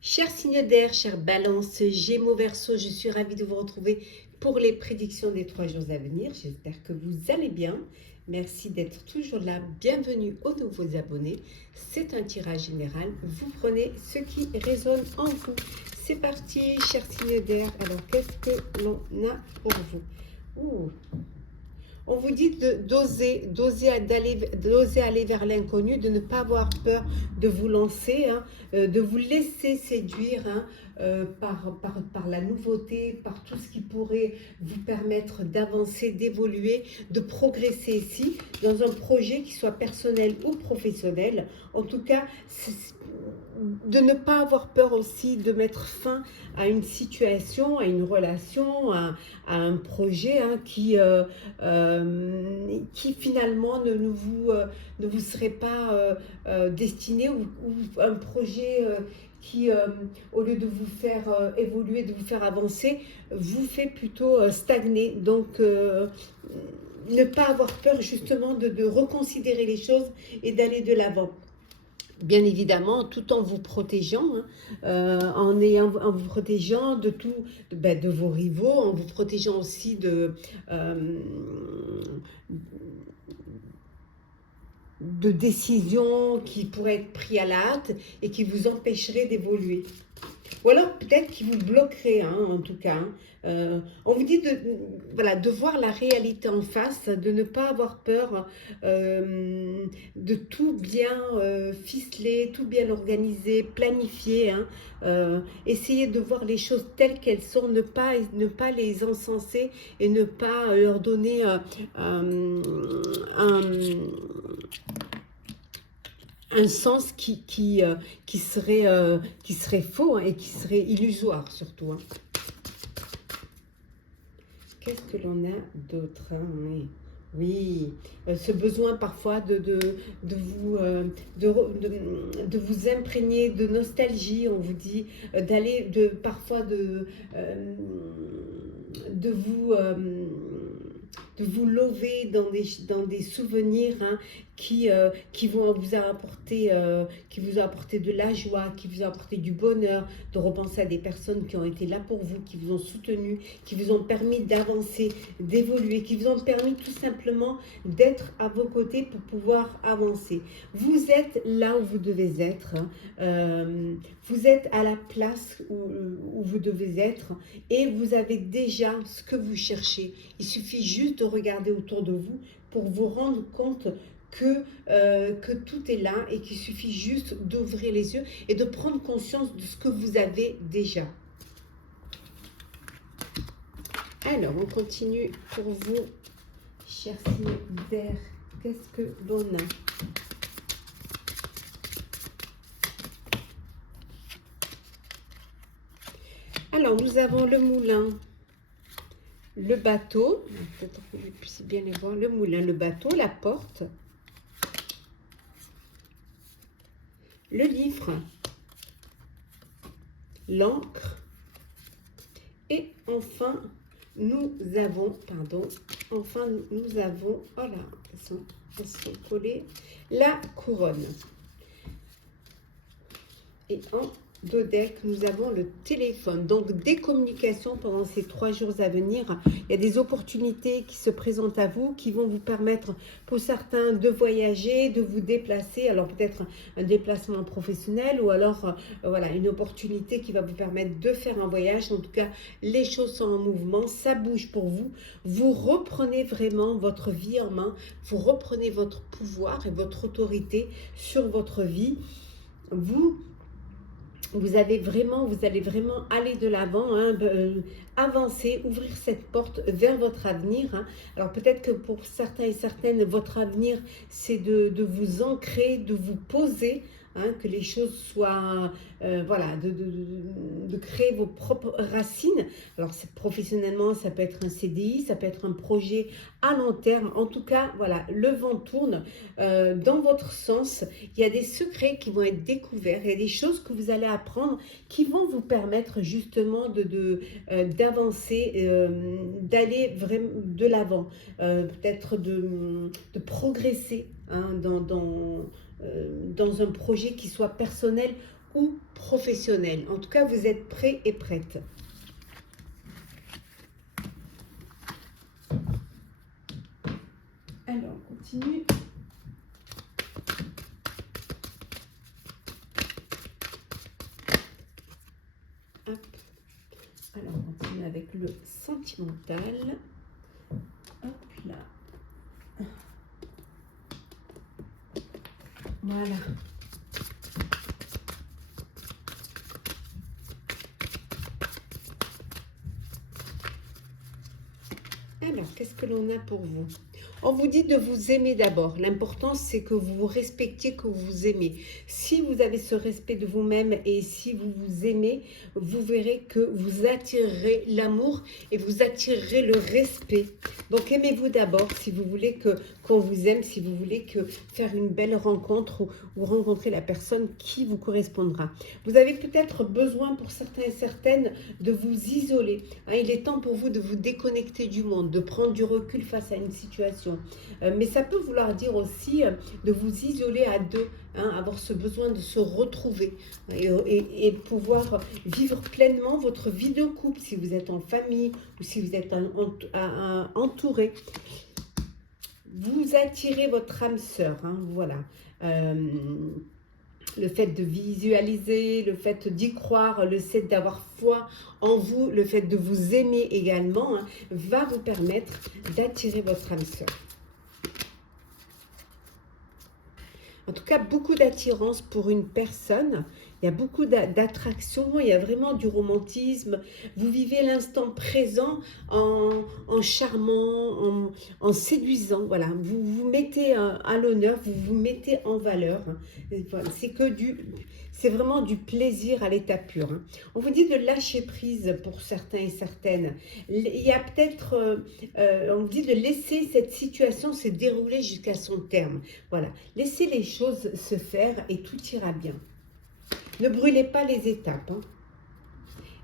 Chers signes d'air, chers balances, gémeaux, verseaux, je suis ravie de vous retrouver pour les prédictions des 3 jours à venir. J'espère que vous allez bien. Merci d'être toujours là. Bienvenue aux nouveaux abonnés. C'est un tirage général. Vous prenez ce qui résonne en vous. C'est parti, chers signes d'air. Alors, qu'est-ce que l'on a pour vous? Ouh. On vous dit d'oser aller vers l'inconnu, de ne pas avoir peur de vous lancer, hein, de vous laisser séduire, hein, par la nouveauté, par tout ce qui pourrait vous permettre d'avancer, d'évoluer, de progresser ici, dans un projet qui soit personnel ou professionnel. En tout cas, de ne pas avoir peur aussi de mettre fin à une situation, à une relation, à un projet, hein, qui finalement ne vous serait pas destiné, ou un projet qui, au lieu de vous faire évoluer, de vous faire avancer, vous fait plutôt stagner. Donc, ne pas avoir peur justement de reconsidérer les choses et d'aller de l'avant. Bien évidemment, tout en vous protégeant, hein, en vous protégeant de tout, de vos rivaux, en vous protégeant aussi de décisions qui pourraient être prises à la hâte et qui vous empêcheraient d'évoluer. Ou alors peut-être qui vous bloquerait, hein, en tout cas. Hein. On vous dit voilà, de voir la réalité en face, de ne pas avoir peur, de tout bien ficeler, tout bien organiser, planifier. Hein. Essayer de voir les choses telles qu'elles sont, ne pas les encenser et ne pas leur donner un sens qui serait faux, hein, et qui serait illusoire surtout. Hein. Qu'est-ce que l'on a d'autre, hein? Oui, oui. Ce besoin parfois de vous imprégner de nostalgie, on vous dit, parfois de vous... de vous lever dans des souvenirs, hein, qui vont qui vous ont apporté de la joie, qui vous ont apporté du bonheur, de repenser à des personnes qui ont été là pour vous, qui vous ont soutenu, qui vous ont permis d'avancer, d'évoluer, qui vous ont permis tout simplement d'être à vos côtés pour pouvoir avancer. Vous êtes là où vous devez être, hein. Vous êtes à la place où vous devez être, et vous avez déjà ce que vous cherchez. Il suffit juste de regarder autour de vous pour vous rendre compte que tout est là, et qu'il suffit juste d'ouvrir les yeux et de prendre conscience de ce que vous avez déjà. Alors, on continue pour vous, chers signes d'air. Qu'est-ce que l'on a? Alors, nous avons le moulin, le bateau, peut-être que vous puissiez bien les voir, le moulin, le bateau, la porte, le livre, l'encre, et enfin nous avons, oh là, elles sont collées, la couronne. Et en deux decks, nous avons le téléphone. Donc, des communications pendant ces 3 jours à venir. Il y a des opportunités qui se présentent à vous, qui vont vous permettre, pour certains, de voyager, de vous déplacer. Alors, peut-être un déplacement professionnel, ou alors, voilà, une opportunité qui va vous permettre de faire un voyage. En tout cas, les choses sont en mouvement, ça bouge pour vous. Vous reprenez vraiment votre vie en main. Vous reprenez votre pouvoir et votre autorité sur votre vie. Vous allez vraiment aller de l'avant, hein, avancer, ouvrir cette porte vers votre avenir. Hein. Alors peut-être que pour certains et certaines, votre avenir, c'est de vous ancrer, de vous poser, hein, que les choses soient, voilà, de créer vos propres racines. Alors professionnellement, ça peut être un CDI, ça peut être un projet à long terme. En tout cas, voilà, le vent tourne dans votre sens. Il y a des secrets qui vont être découverts, il y a des choses que vous allez apprendre qui vont vous permettre justement d'avancer, d'aller vraiment de l'avant, peut-être de progresser, hein, dans un projet qui soit personnel ou professionnel. En tout cas, vous êtes prêt et prête. Alors, on continue. Hop. Alors, on continue avec le sentimental. Hop là. Voilà. Alors, qu'est-ce que l'on a pour vous? On vous dit de vous aimer d'abord. L'important, c'est que vous vous respectiez, que vous vous aimez. Si vous avez ce respect de vous-même et si vous vous aimez, vous verrez que vous attirerez l'amour et vous attirerez le respect. Donc, aimez-vous d'abord si vous voulez qu'on vous aime, si vous voulez faire une belle rencontre ou rencontrer la personne qui vous correspondra. Vous avez peut-être besoin pour certains et certaines de vous isoler. Il est temps pour vous de vous déconnecter du monde, de prendre du recul face à une situation. Mais ça peut vouloir dire aussi de vous isoler à deux, avoir ce besoin de se retrouver et pouvoir vivre pleinement votre vie de couple si vous êtes en famille ou si vous êtes entouré. Vous attirez votre âme sœur, voilà. Le fait de visualiser, le fait d'y croire, le fait d'avoir foi en vous, le fait de vous aimer également, va vous permettre d'attirer votre âme sœur. En tout cas, beaucoup d'attirance pour une personne. Il y a beaucoup d'attraction, il y a vraiment du romantisme. Vous vivez l'instant présent en charmant, en séduisant. Voilà, vous vous mettez à l'honneur, vous vous mettez en valeur. Voilà, c'est vraiment du plaisir à l'état pur. On vous dit de lâcher prise pour certains et certaines. Il y a peut-être, on vous dit de laisser cette situation se dérouler jusqu'à son terme. Voilà, laissez les choses se faire et tout ira bien. Ne brûlez pas les étapes.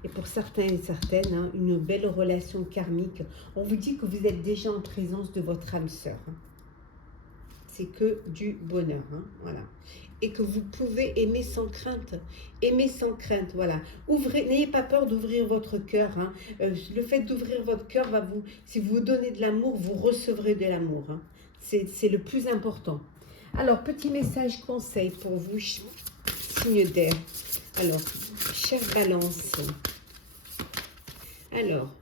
Et pour certains et certaines, une belle relation karmique. On vous dit que vous êtes déjà en présence de votre âme sœur. C'est que du bonheur. Voilà. Et que vous pouvez aimer sans crainte. Aimer sans crainte, voilà. N'ayez pas peur d'ouvrir votre cœur. Le fait d'ouvrir votre cœur va vous... Si vous donnez de l'amour, vous recevrez de l'amour. C'est le plus important. Alors, petit message conseil pour vous, signe d'air. Alors, chère Balance. Alors,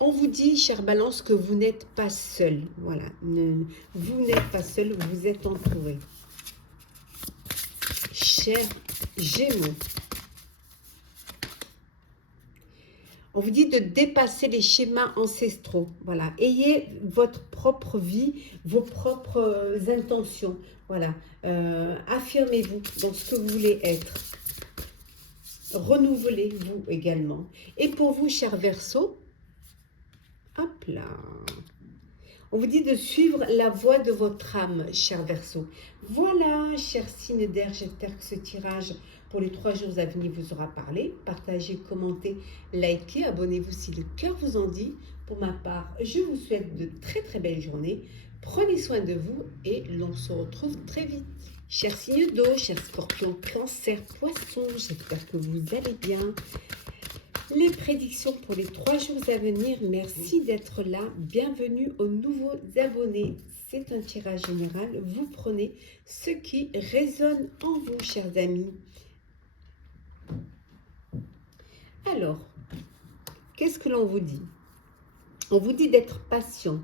on vous dit, chère Balance, que vous n'êtes pas seul. Voilà, vous n'êtes pas seul, vous êtes entouré. Chers Gémeaux. On vous dit de dépasser les schémas ancestraux. Voilà, ayez votre propre vie, vos propres intentions. Voilà, affirmez-vous dans ce que vous voulez être. Renouvelez-vous également. Et pour vous, chers Verseaux, hop là. On vous dit de suivre la voie de votre âme, chers Verseaux. Voilà, chers signes d'air, j'espère que ce tirage pour les 3 jours à venir vous aura parlé. Partagez, commentez, likez, abonnez-vous si le cœur vous en dit. Pour ma part, je vous souhaite de très très belles journées. Prenez soin de vous et l'on se retrouve très vite. Chers signes d'eau, chers scorpions, cancer, poissons, j'espère que vous allez bien. Les prédictions pour les 3 jours à venir, merci d'être là. Bienvenue aux nouveaux abonnés. C'est un tirage général. Vous prenez ce qui résonne en vous, chers amis. Alors, qu'est-ce que l'on vous dit? On vous dit d'être patient.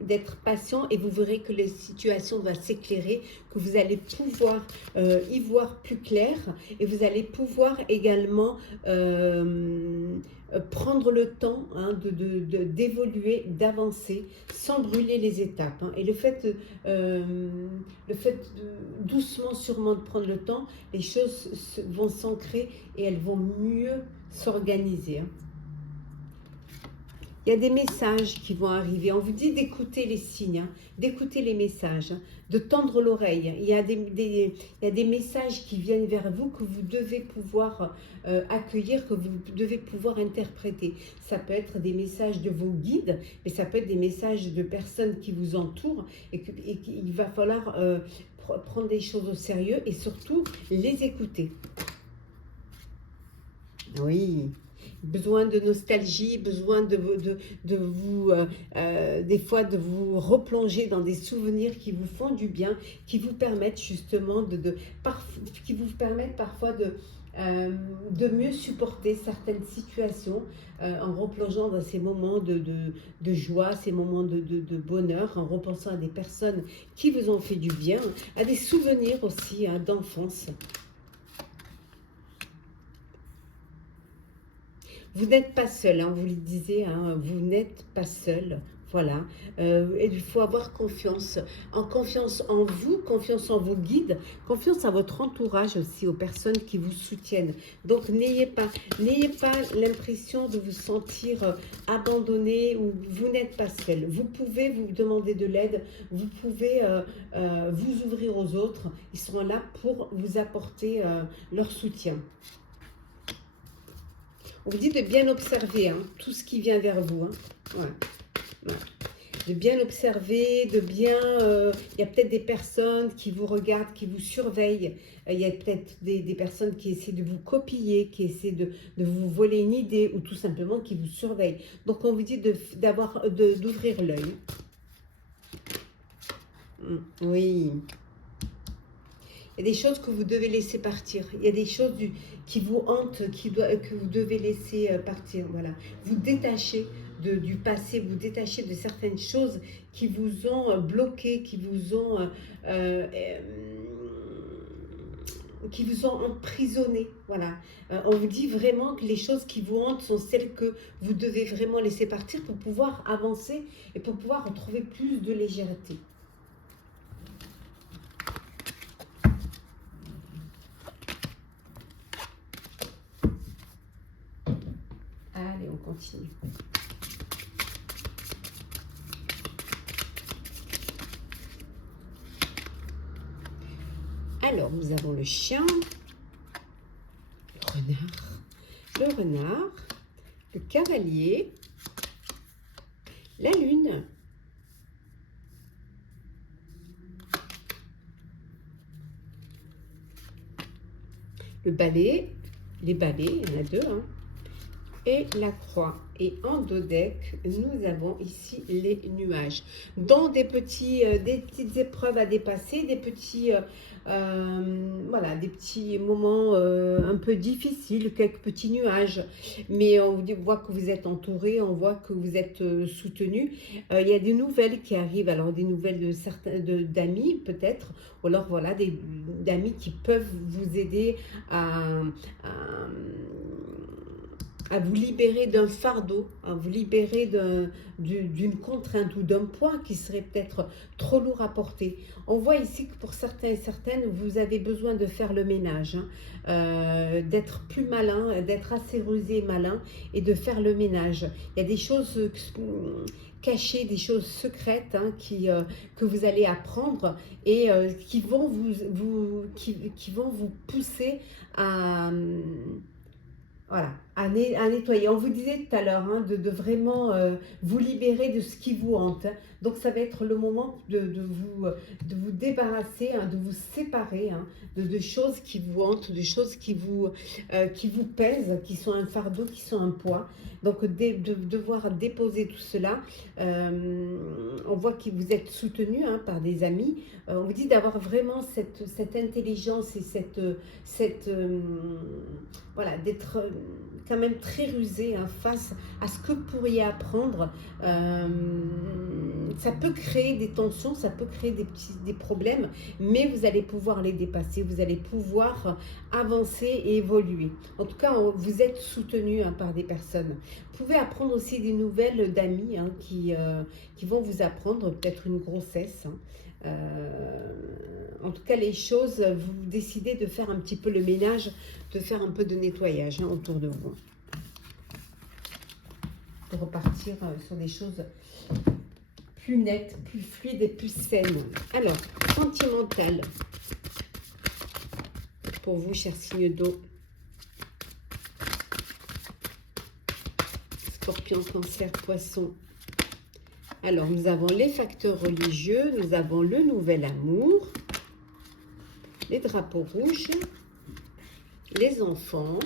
D'être patient et vous verrez que la situation va s'éclairer, que vous allez pouvoir y voir plus clair et vous allez pouvoir également prendre le temps d'évoluer, d'avancer sans brûler les étapes. Et le fait doucement, sûrement de prendre le temps, les choses vont s'ancrer et elles vont mieux s'organiser. Il y a des messages qui vont arriver. On vous dit d'écouter les signes, d'écouter les messages, de tendre l'oreille. Il y a des messages qui viennent vers vous que vous devez pouvoir accueillir, que vous devez pouvoir interpréter. Ça peut être des messages de vos guides, mais ça peut être des messages de personnes qui vous entourent et qu'il va falloir prendre les choses au sérieux et surtout les écouter. Oui, besoin de nostalgie, besoin de vous, des fois, de vous replonger dans des souvenirs qui vous font du bien, qui vous permettent justement qui vous permettent parfois de mieux supporter certaines situations en replongeant dans ces moments de joie, ces moments de bonheur, en repensant à des personnes qui vous ont fait du bien, à des souvenirs aussi hein, d'enfance. Vous n'êtes pas seul, hein, vous le disiez, hein, vous n'êtes pas seul. Voilà, et il faut avoir confiance en vous, confiance en vos guides, confiance à votre entourage aussi, aux personnes qui vous soutiennent. Donc n'ayez pas l'impression de vous sentir abandonné ou vous n'êtes pas seul. Vous pouvez vous demander de l'aide, vous pouvez vous ouvrir aux autres. Ils seront là pour vous apporter leur soutien. On vous dit de bien observer hein, tout ce qui vient vers vous. Hein. Ouais. Ouais. De bien observer, de bien... il y a peut-être des personnes qui vous regardent, qui vous surveillent. Il y a peut-être des personnes qui essaient de vous copier, qui essaient de vous voler une idée ou tout simplement qui vous surveillent. Donc on vous dit d'ouvrir l'œil. Oui. Il y a des choses que vous devez laisser partir. Il y a des choses qui vous hantent, que vous devez laisser partir. Voilà. Vous détachez du passé, vous détachez de certaines choses qui vous ont bloqué, qui vous ont emprisonné. Voilà. On vous dit vraiment que les choses qui vous hantent sont celles que vous devez vraiment laisser partir pour pouvoir avancer et pour pouvoir retrouver plus de légèreté. Allez, on continue. Alors, nous avons le chien, le renard, le cavalier, la lune, le balai, les balais, il y en a deux, hein, et la croix. Et en dos deck, nous avons ici les nuages. Dans des petites épreuves à dépasser, des petits, voilà, des petits moments un peu difficiles, quelques petits nuages. Mais on voit que vous êtes entouré, on voit que vous êtes soutenu. Il y a des nouvelles qui arrivent, alors des nouvelles d'amis peut-être, ou alors voilà, d'amis qui peuvent vous aider à vous libérer d'un fardeau, à vous libérer d'une contrainte ou d'un poids qui serait peut-être trop lourd à porter. On voit ici que pour certains et certaines, vous avez besoin de faire le ménage, hein, d'être plus malin, d'être assez rusé et malin et de faire le ménage. Il y a des choses cachées, des choses secrètes hein, que vous allez apprendre et qui vont vous pousser à... Voilà, à nettoyer. On vous disait tout à l'heure hein, de vraiment vous libérer de ce qui vous hante. Hein. Donc, ça va être le moment de vous débarrasser, hein, de vous séparer hein, de choses qui vous hantent, de choses qui vous pèsent, qui sont un fardeau, qui sont un poids. Donc, de devoir déposer tout cela, on voit que vous êtes soutenu hein, par des amis. On vous dit d'avoir vraiment cette intelligence et voilà, d'être quand même très rusé hein, face à ce que vous pourriez apprendre. Ça peut créer des tensions, ça peut créer des problèmes, mais vous allez pouvoir les dépasser, vous allez pouvoir avancer et évoluer. En tout cas, vous êtes soutenu hein, par des personnes. Vous pouvez apprendre aussi des nouvelles d'amis hein, qui vont vous apprendre peut-être une grossesse. Hein. En tout cas, les choses, vous décidez de faire un petit peu le ménage, de faire un peu de nettoyage hein, autour de vous. De repartir sur des choses plus nettes, plus fluides et plus saines. Alors, sentimental. Pour vous, chers signes d'eau. Scorpion, Cancer, Poisson. Alors, nous avons les facteurs religieux, nous avons le nouvel amour. les drapeaux rouges, les enfants,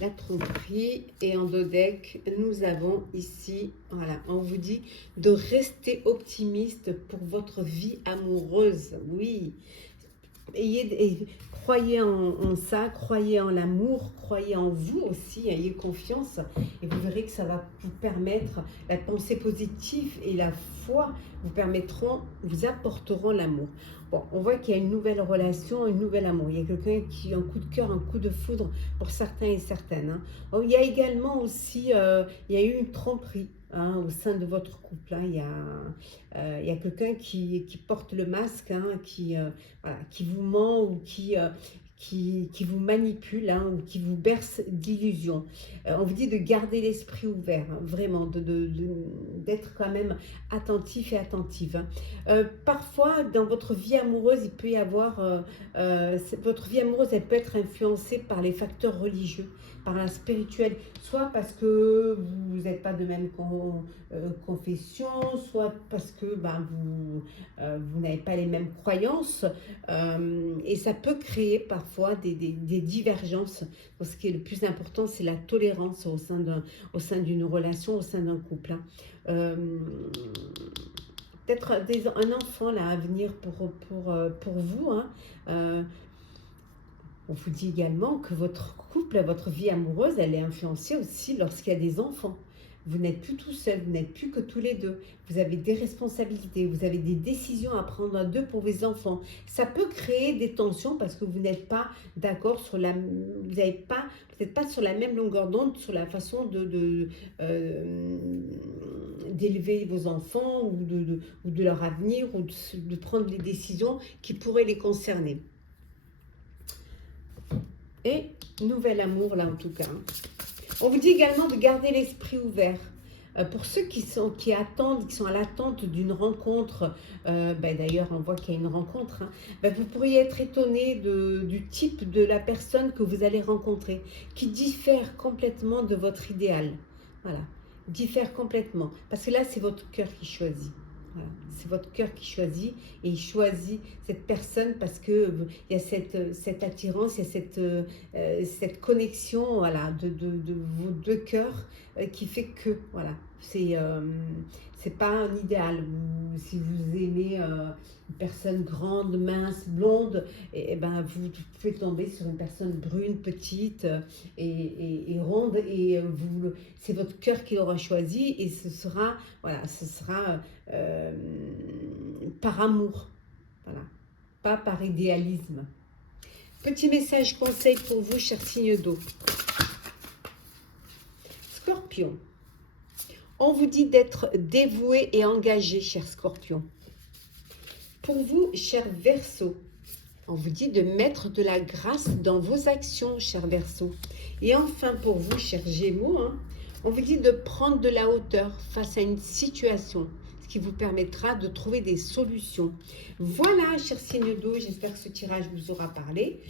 la tromperie, et en dos deck, nous avons ici, voilà, on vous dit de rester optimiste pour votre vie amoureuse. Oui, croyez en ça, croyez en l'amour, croyez en vous aussi, ayez confiance et vous verrez que ça va vous permettre, la pensée positive et la foi vous apporteront l'amour. Bon, on voit qu'il y a une nouvelle relation, un nouvel amour. Il y a quelqu'un qui a un coup de cœur, un coup de foudre pour certains et certaines. Hein. Bon, il y a également aussi, il y a eu une tromperie. Hein, au sein de votre couple, hein, il y a quelqu'un qui porte le masque, hein, voilà, qui vous ment ou qui vous manipule, hein, ou qui vous berce d'illusions. On vous dit de garder l'esprit ouvert, hein, vraiment, d'être quand même attentif et attentive. Hein. Parfois, dans votre vie amoureuse, il peut y avoir, votre vie amoureuse, elle peut être influencée par les facteurs religieux, par la spirituelle, soit parce que vous n'êtes pas de même confession, soit parce que vous n'avez pas les mêmes croyances, et ça peut créer parfois des divergences. Donc, ce qui est le plus important, c'est la tolérance au sein d'une relation, au sein d'un couple. Hein. Peut-être un enfant là à venir pour vous. Hein. On vous dit également que votre couple, votre vie amoureuse, elle est influencée aussi lorsqu'il y a des enfants. Vous n'êtes plus tout seul, vous n'êtes plus que tous les deux. Vous avez des responsabilités, vous avez des décisions à prendre à deux pour vos enfants. Ça peut créer des tensions parce que vous n'êtes pas d'accord sur vous n'êtes pas sur la même longueur d'onde sur la façon d'élever vos enfants ou de leur avenir ou de prendre les décisions qui pourraient les concerner. Et nouvel amour là en tout cas. On vous dit également de garder l'esprit ouvert. Pour ceux qui sont à l'attente d'une rencontre, d'ailleurs on voit qu'il y a une rencontre, hein, vous pourriez être étonné du type de la personne que vous allez rencontrer, qui diffère complètement de votre idéal. Voilà, diffère complètement. Parce que là c'est votre cœur qui choisit. Voilà. C'est votre cœur qui choisit et il choisit cette personne parce que il y a cette attirance, il y a cette connexion, voilà, de vos deux cœurs qui fait que voilà, c'est pas un idéal. Si vous aimez une personne grande, mince, blonde, vous pouvez tomber sur une personne brune, petite et ronde et c'est votre cœur qui l'aura choisi et ce sera par amour, voilà, pas par idéalisme. Petit message conseil pour vous, chers signes d'eau. Scorpion, on vous dit d'être dévoué et engagé, cher Scorpion. Pour vous, cher Verseau, on vous dit de mettre de la grâce dans vos actions, cher Verseau. Et enfin, pour vous, cher Gémeaux, hein, on vous dit de prendre de la hauteur face à une situation, ce qui vous permettra de trouver des solutions. Voilà, chers signes d'eau, j'espère que ce tirage vous aura parlé.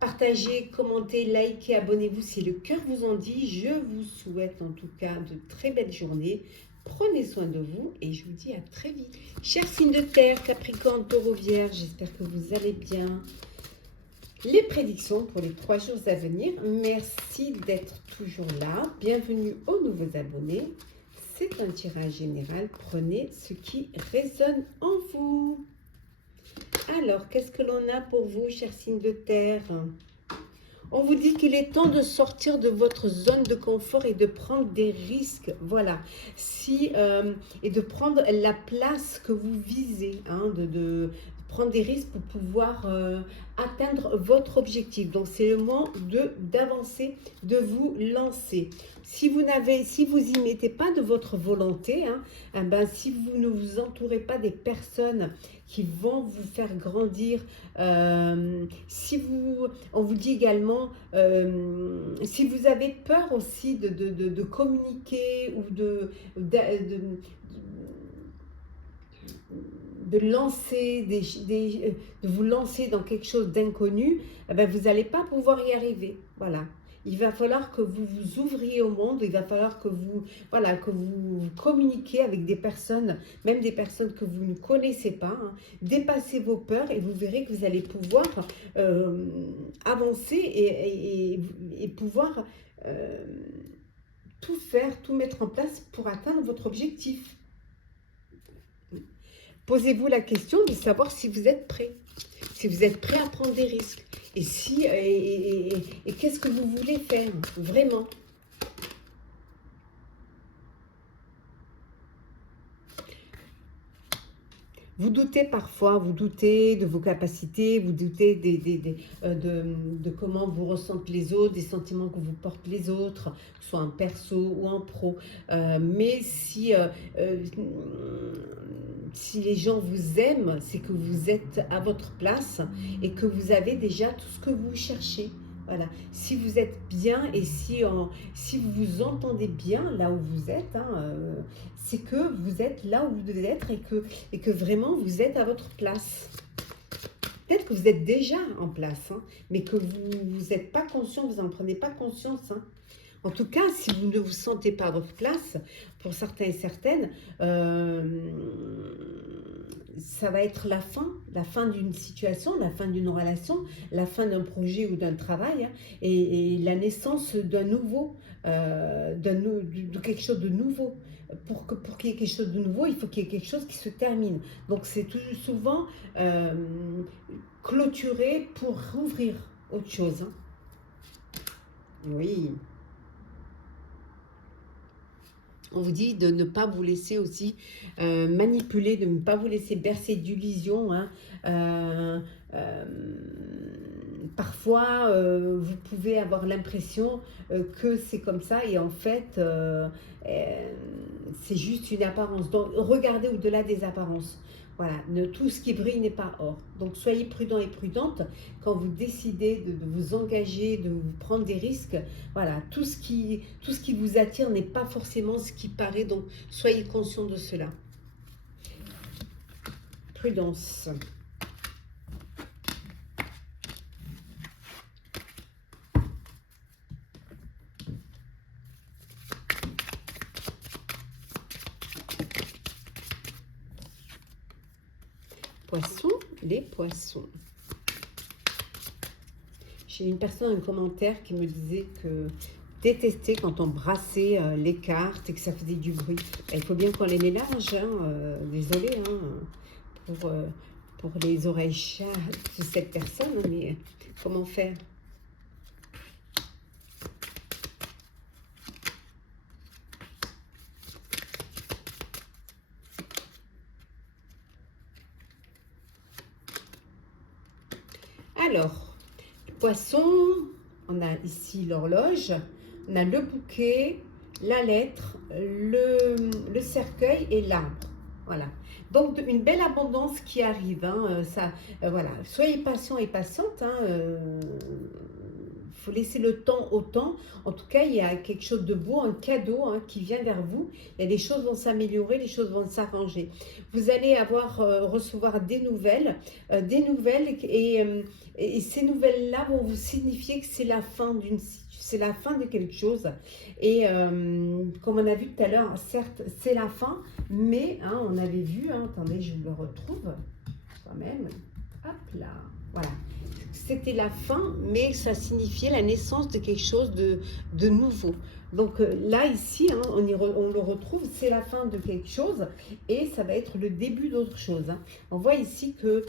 Partagez, commentez, likez, abonnez-vous si le cœur vous en dit. Je vous souhaite en tout cas de très belles journées. Prenez soin de vous et je vous dis à très vite. Chers signes de terre, Capricorne, Taureau, Vierge, j'espère que vous allez bien. Les prédictions pour les 3 jours à venir. Merci d'être toujours là. Bienvenue aux nouveaux abonnés. C'est un tirage général. Prenez ce qui résonne en vous. Alors, qu'est-ce que l'on a pour vous, chers signes de terre? On vous dit qu'il est temps de sortir de votre zone de confort et de prendre des risques. Voilà. Et de prendre la place que vous visez. Hein, de prendre des risques pour pouvoir atteindre votre objectif. Donc, c'est le moment d'avancer, de vous lancer. Si vous y mettez pas de votre volonté, hein, si vous ne vous entourez pas des personnes qui vont vous faire grandir, on vous dit également, si vous avez peur aussi de communiquer ou de vous lancer dans quelque chose d'inconnu, vous n'allez pas pouvoir y arriver. Voilà. il va falloir que vous vous ouvriez au monde, il va falloir que vous, voilà, que vous communiquiez avec des personnes, même des personnes que vous ne connaissez pas, hein. Dépassez vos peurs et vous verrez que vous allez pouvoir avancer et pouvoir tout faire, tout mettre en place pour atteindre votre objectif. Posez-vous la question de savoir si vous êtes prêt. Si vous êtes prêt à prendre des risques. Et si et qu'est-ce que vous voulez faire vraiment. Vous doutez parfois, vous doutez de vos capacités, vous doutez de comment vous ressentent les autres, des sentiments que vous portent les autres, que ce soit en perso ou en pro. Mais si les gens vous aiment, c'est que vous êtes à votre place et que vous avez déjà tout ce que vous cherchez. Voilà. Si vous êtes bien et si vous vous entendez bien là où vous êtes, hein, c'est que vous êtes là où vous devez être et que vraiment vous êtes à votre place. Peut-être que vous êtes déjà en place, hein, mais que vous n'êtes pas conscient, vous n'en prenez pas conscience. Hein. En tout cas, si vous ne vous sentez pas à votre place, pour certains et certaines, ça va être la fin d'une situation, la fin d'une relation, la fin d'un projet ou d'un travail, hein, et la naissance d'un nouveau, de quelque chose de nouveau. Pour qu'il y ait quelque chose de nouveau, il faut qu'il y ait quelque chose qui se termine. Donc c'est tout souvent clôturé pour rouvrir autre chose. Hein. Oui. On vous dit de ne pas vous laisser aussi manipuler, de ne pas vous laisser bercer d'illusions. Hein. Parfois, vous pouvez avoir l'impression que c'est comme ça et en fait, c'est juste une apparence. Donc, regardez au-delà des apparences. Voilà, tout ce qui brille n'est pas or. Donc, soyez prudents et prudentes quand vous décidez de vous engager, de vous prendre des risques. Voilà, tout ce qui vous attire n'est pas forcément ce qui paraît. Donc, soyez conscients de cela. Prudence. Poissons, les poissons. J'ai une personne, un commentaire qui me disait que détestait quand on brassait les cartes et que ça faisait du bruit. Il faut bien qu'on les mélange, hein, désolé hein, pour les oreilles chats de cette personne, mais comment faire? Alors, poisson, on a ici l'horloge, on a le bouquet, la lettre, le cercueil et l'arbre. Voilà. Donc, une belle abondance qui arrive. Hein, voilà. Soyez patient et patiente. Faut laisser le temps au temps. En tout cas, il y a quelque chose de beau, un cadeau hein, qui vient vers vous. Il y a des choses vont s'améliorer, les choses vont s'arranger. Vous allez recevoir des nouvelles et ces nouvelles-là vont vous signifier que c'est la fin de quelque chose. Et comme on a vu tout à l'heure, certes, c'est la fin, mais hein, on avait vu, hein, attendez, je le retrouve quand même. Hop là, voilà. C'était la fin, mais ça signifiait la naissance de quelque chose de nouveau. Donc là, ici, hein, on le retrouve, c'est la fin de quelque chose et ça va être le début d'autre chose. Hein. On voit ici que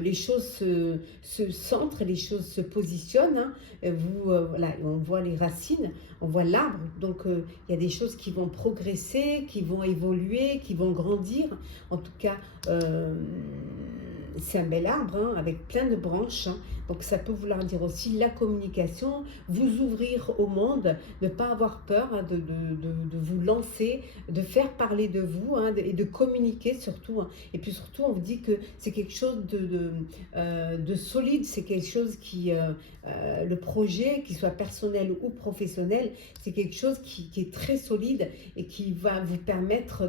les choses se centrent, les choses se positionnent. Hein. Voilà, on voit les racines, on voit l'arbre. Donc, il y a des choses qui vont progresser, qui vont évoluer, qui vont grandir. En tout cas, c'est un bel arbre hein, avec plein de branches. Hein. Donc, ça peut vouloir dire aussi la communication, vous ouvrir au monde, ne pas avoir peur hein, de vous lancer, de faire parler de vous hein, et de communiquer surtout. Hein. Et puis surtout, on vous dit que c'est quelque chose de solide, c'est quelque chose le projet, qu'il soit personnel ou professionnel, c'est quelque chose qui est très solide et qui va vous permettre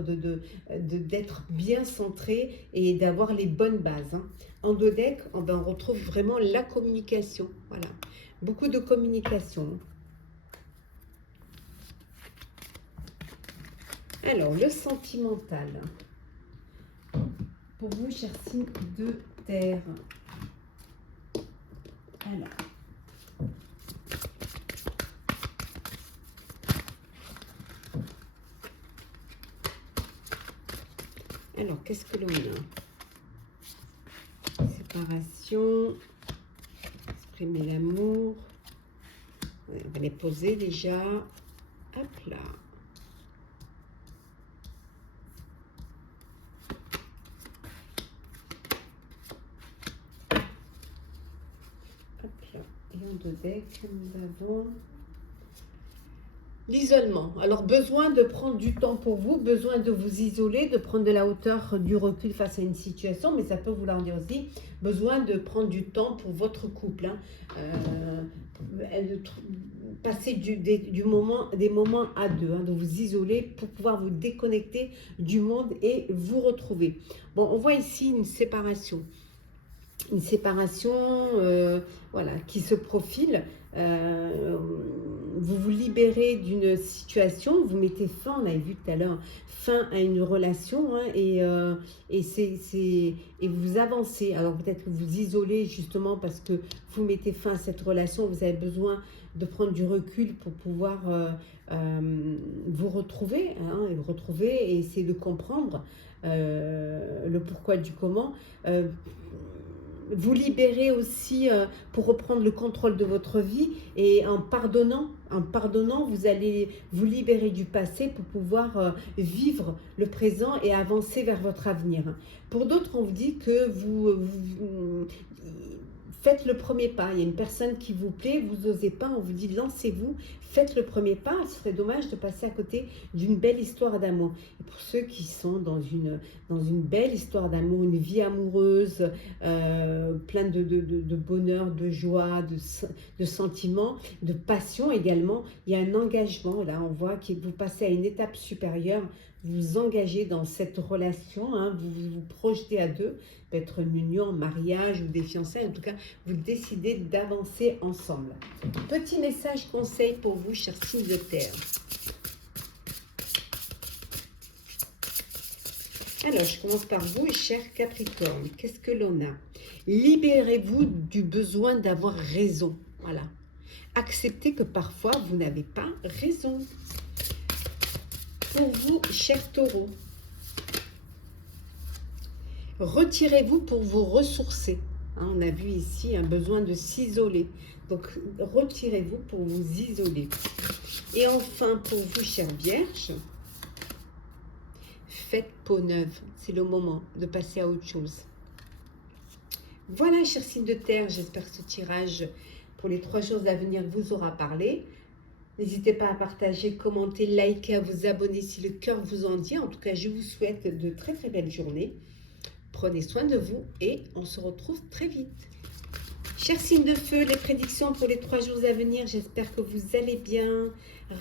d'être bien centré et d'avoir les bonnes bases. base. Hein. En 2 decks, on retrouve vraiment la communication. Voilà, beaucoup de communication. Alors, le sentimental. Pour vous, chers signes de terre. Alors, qu'est-ce que l'on a? Séparation, exprimer l'amour. On va les poser déjà. Hop là. Hop là. Et en 2 decks, nous avons l'isolement. Alors, besoin de prendre du temps pour vous, besoin de vous isoler, de prendre de la hauteur, du recul face à une situation, mais ça peut vouloir dire aussi besoin de prendre du temps pour votre couple. Hein. Passer des moments à deux, hein, de vous isoler pour pouvoir vous déconnecter du monde et vous retrouver. Bon, on voit ici une séparation. Une séparation voilà, qui se profile. Vous vous libérez d'une situation, vous mettez fin, on avait vu tout à l'heure, fin à une relation, hein, et vous avancez. Alors peut-être que vous isolez justement parce que vous mettez fin à cette relation, vous avez besoin de prendre du recul pour pouvoir vous retrouver, hein, et essayer de comprendre le pourquoi du comment. Vous libérez aussi pour reprendre le contrôle de votre vie, et en pardonnant, vous allez vous libérer du passé pour pouvoir vivre le présent et avancer vers votre avenir. Pour d'autres, on vous dit que vous faites le premier pas. Il y a une personne qui vous plaît, vous n'osez pas, on vous dit lancez-vous, faites le premier pas. Ce serait dommage de passer à côté d'une belle histoire d'amour. Et pour ceux qui sont dans une belle histoire d'amour, une vie amoureuse, pleine de bonheur, de joie, de sentiments, de passion également, il y a un engagement. Là, on voit que vous passez à une étape supérieure, vous vous engagez dans cette relation, hein, vous vous projetez à deux, peut-être une union, un mariage ou des fiançailles, en tout cas, vous décidez d'avancer ensemble. Petit message conseil pour vous, chers signes de terre. Alors, je commence par vous, cher Capricorne. Qu'est-ce que l'on a? Libérez-vous du besoin d'avoir raison. Voilà. Acceptez que parfois, vous n'avez pas raison. Pour vous, cher Taureau, retirez-vous pour vous ressourcer. Hein, on a vu ici un besoin de s'isoler. Donc, retirez-vous pour vous isoler. Et enfin, pour vous, chère Vierge, faites peau neuve. C'est le moment de passer à autre chose. Voilà, chers signes de terre, j'espère que ce tirage pour les 3 jours à venir vous aura parlé. N'hésitez pas à partager, commenter, liker, à vous abonner si le cœur vous en dit. En tout cas, je vous souhaite de très très belles journées. Prenez soin de vous et on se retrouve très vite. Chers signes de feu, les prédictions pour les 3 jours à venir, j'espère que vous allez bien.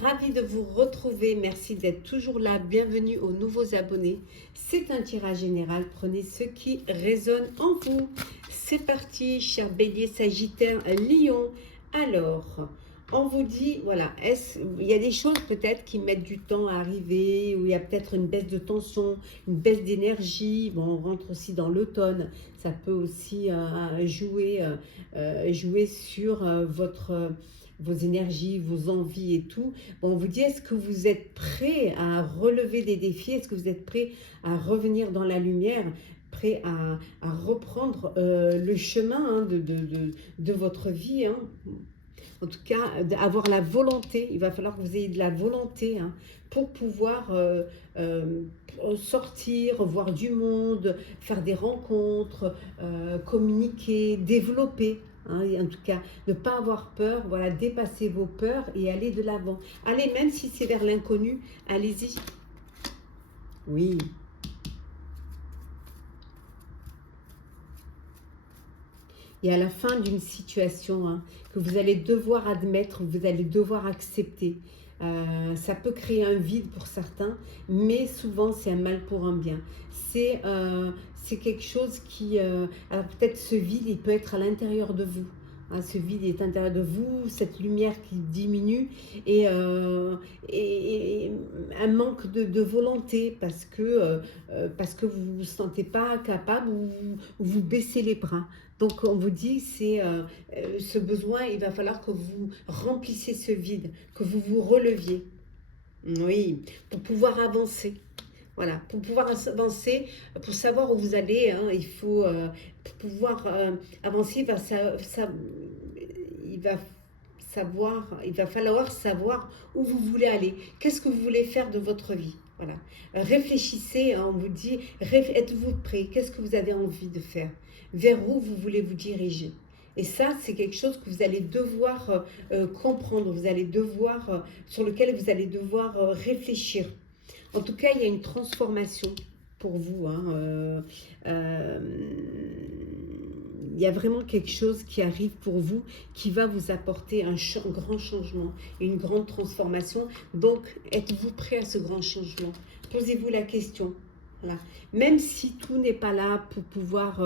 Ravi de vous retrouver. Merci d'être toujours là. Bienvenue aux nouveaux abonnés. C'est un tirage général. Prenez ce qui résonne en vous. C'est parti, chers béliers, sagittaires, lion. Alors, on vous dit, voilà, il y a des choses peut-être qui mettent du temps à arriver, où il y a peut-être une baisse de tension, une baisse d'énergie. Bon, on rentre aussi dans l'automne. Ça peut aussi jouer sur vos énergies, vos envies et tout. Bon, on vous dit, est-ce que vous êtes prêt à relever des défis? Est-ce que vous êtes prêt à revenir dans la lumière? Prêt à reprendre le chemin, hein, de votre vie, hein. En tout cas, avoir la volonté. Il va falloir que vous ayez de la volonté, hein, pour pouvoir sortir, voir du monde, faire des rencontres, communiquer, développer. Hein, et en tout cas, ne pas avoir peur, voilà, dépasser vos peurs et aller de l'avant. Allez, même si c'est vers l'inconnu, allez-y. Oui. Et à la fin d'une situation, hein, que vous allez devoir admettre, vous allez devoir accepter, Ça peut créer un vide pour certains, mais souvent c'est un mal pour un bien. C'est quelque chose qui... alors peut-être ce vide, il peut être à l'intérieur de vous. Hein, ce vide est à l'intérieur de vous, cette lumière qui diminue et, et un manque de volonté parce que vous ne vous sentez pas capable ou vous baissez les bras. Donc on vous dit, c'est ce besoin, il va falloir que vous remplissiez ce vide, que vous vous releviez. Oui, pour pouvoir avancer. Voilà, pour pouvoir avancer, pour savoir où vous allez, hein, il faut, pour pouvoir avancer, il va il va falloir savoir où vous voulez aller, qu'est-ce que vous voulez faire de votre vie. Voilà. Réfléchissez, hein, on vous dit, êtes-vous prêt? Qu'est-ce que vous avez envie de faire? Vers où vous voulez vous diriger? Et ça, c'est quelque chose que vous allez devoir comprendre, vous allez devoir, sur lequel vous allez devoir réfléchir. En tout cas, il y a une transformation pour vous. Hein. Il y a vraiment quelque chose qui arrive pour vous, qui va vous apporter un grand changement, une grande transformation. Donc, êtes-vous prêt à ce grand changement? Posez-vous la question. Voilà. Même si tout n'est pas là pour pouvoir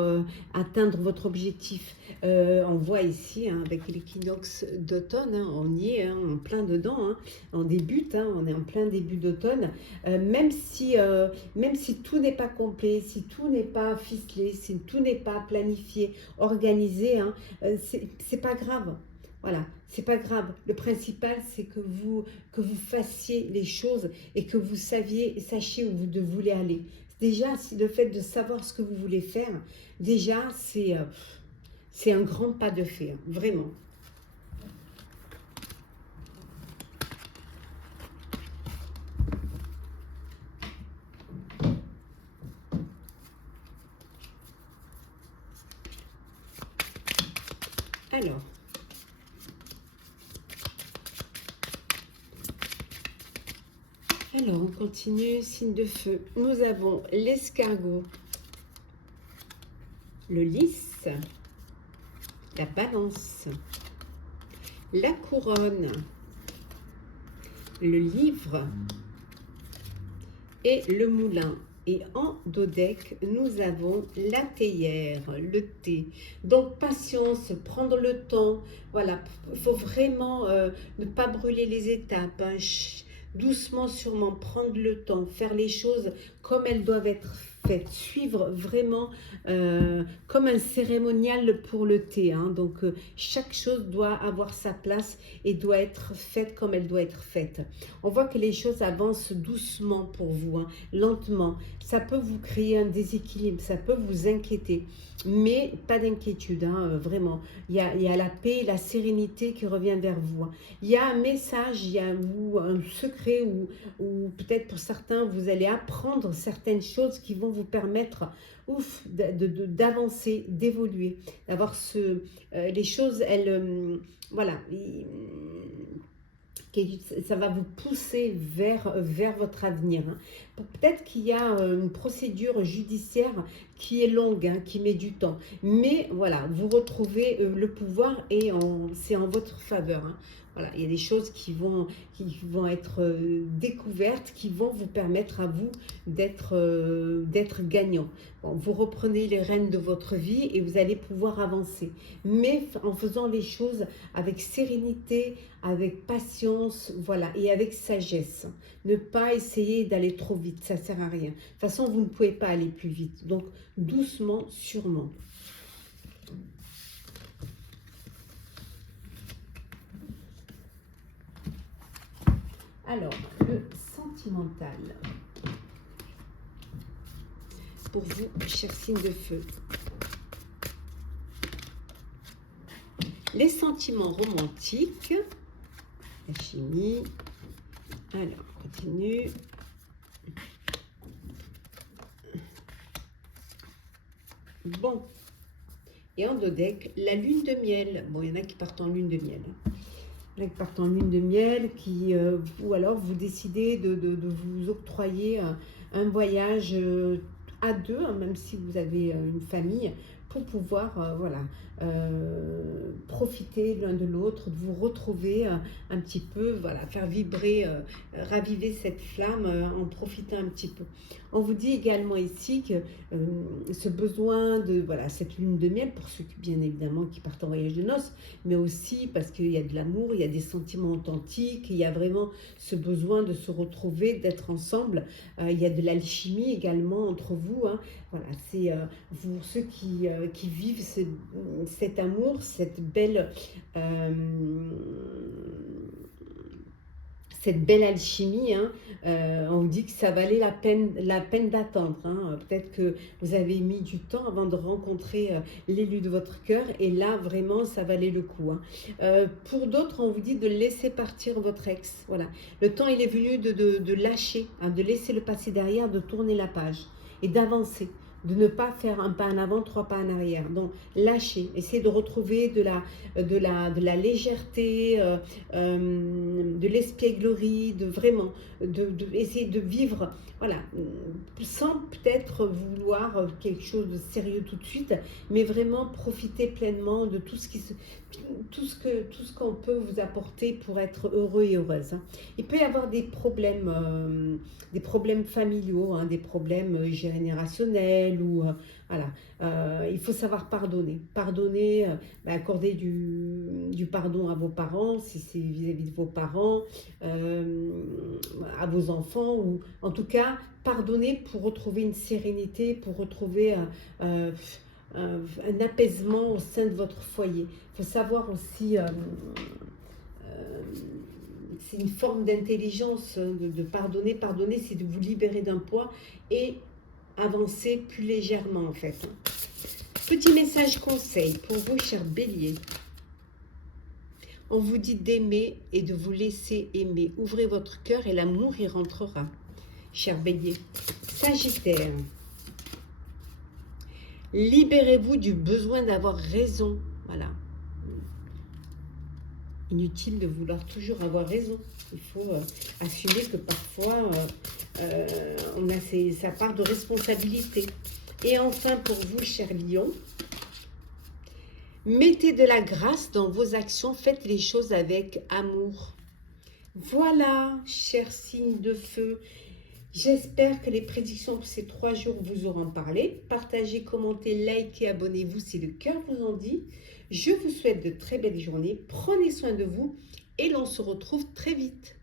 atteindre votre objectif, on voit ici hein, avec l'équinoxe d'automne, hein, on y est hein, en plein dedans, hein, on débute, hein, on est en plein début d'automne, même si tout n'est pas complet, si tout n'est pas ficelé, si tout n'est pas planifié, organisé, hein, c'est pas grave. Voilà, c'est pas grave. Le principal, c'est que vous fassiez les choses et que vous sachiez où vous voulez aller. Déjà, le fait de savoir ce que vous voulez faire, déjà, c'est un grand pas de fait, hein, vraiment. Alors, on continue, signe de feu. Nous avons l'escargot, le lys, la balance, la couronne, le livre et le moulin. Et en dodeck, nous avons la théière, le thé. Donc, patience, prendre le temps. Voilà, il faut vraiment ne pas brûler les étapes. Hein. Doucement, sûrement, prendre le temps, faire les choses comme elles doivent être faites. Suivre vraiment comme un cérémonial pour le thé. Hein. Donc, chaque chose doit avoir sa place et doit être faite comme elle doit être faite. On voit que les choses avancent doucement pour vous, hein, lentement. Ça peut vous créer un déséquilibre, ça peut vous inquiéter, mais pas d'inquiétude, hein, vraiment. Il y a la paix, la sérénité qui revient vers vous. Hein. Il y a un message, il y a un secret ou peut-être pour certains, vous allez apprendre certaines choses qui vont vous permettre d'avancer, d'évoluer, d'avoir les choses, elles, voilà, ça va vous pousser vers votre avenir. Hein. Peut-être qu'il y a une procédure judiciaire qui est longue, hein, qui met du temps. Mais voilà, vous retrouvez le pouvoir et c'est en votre faveur. Hein. Voilà, il y a des choses qui vont être découvertes, qui vont vous permettre à vous d'être gagnant. Bon, vous reprenez les rênes de votre vie et vous allez pouvoir avancer. Mais en faisant les choses avec sérénité, avec patience, voilà, et avec sagesse. Ne pas essayer d'aller trop vite, ça ne sert à rien. De toute façon, vous ne pouvez pas aller plus vite. Donc, doucement, sûrement. Alors, le sentimental. Pour vous, chers signes de feu. Les sentiments romantiques. La chimie. Alors, on continue. Bon. Et en dodeck, la lune de miel. Bon, il y en a qui partent en lune de miel. Il y en a qui partent en lune de miel, ou alors vous décidez de vous octroyer un voyage à deux, hein, même si vous avez une famille, pour pouvoir voilà, profiter l'un de l'autre, de vous retrouver un petit peu, voilà, faire vibrer, raviver cette flamme en profitant un petit peu. On vous dit également ici que ce besoin de, voilà, cette lune de miel, pour ceux qui, bien évidemment, qui partent en voyage de noces, mais aussi parce qu'il y a de l'amour, il y a des sentiments authentiques, il y a vraiment ce besoin de se retrouver, d'être ensemble. Il y a de l'alchimie également entre vous, hein. Voilà, c'est pour ceux qui vivent cet amour, cette belle alchimie, hein, on vous dit que ça valait la peine d'attendre. Hein. Peut-être que vous avez mis du temps avant de rencontrer l'élu de votre cœur, et là, vraiment, ça valait le coup. Hein. Pour d'autres, on vous dit de laisser partir votre ex. Voilà. Le temps, il est venu de lâcher, hein, de laisser le passé derrière, de tourner la page et d'avancer. De ne pas faire un pas en avant, trois pas en arrière. Donc, lâcher, essayer de retrouver de la légèreté, de l'espièglerie, essayer de vivre, voilà, sans peut-être vouloir quelque chose de sérieux tout de suite, mais vraiment profiter pleinement de tout ce qu'on peut vous apporter pour être heureux et heureuse. Hein. Il peut y avoir des problèmes familiaux, hein, des problèmes générationnels, ou voilà. Il faut savoir pardonner. Pardonner, accorder du pardon à vos parents, si c'est vis-à-vis de vos parents, à vos enfants, ou en tout cas, pardonner pour retrouver une sérénité, pour retrouver un apaisement au sein de votre foyer. Il faut savoir aussi, c'est une forme d'intelligence de pardonner. Pardonner, c'est de vous libérer d'un poids et avancer plus légèrement en fait. Petit message conseil pour vous, chers béliers. On vous dit d'aimer et de vous laisser aimer. Ouvrez votre cœur et l'amour y rentrera. Chers béliers. Sagittaire. Libérez-vous du besoin d'avoir raison. Voilà. Inutile de vouloir toujours avoir raison. Il faut assumer que parfois on a sa part de responsabilité. Et enfin, pour vous, chers lions, mettez de la grâce dans vos actions, faites les choses avec amour. Voilà, chers signes de feu, j'espère que les prédictions pour ces 3 jours vous auront parlé. Partagez, commentez, likez, abonnez-vous si le cœur vous en dit. Je vous souhaite de très belles journées, prenez soin de vous et l'on se retrouve très vite.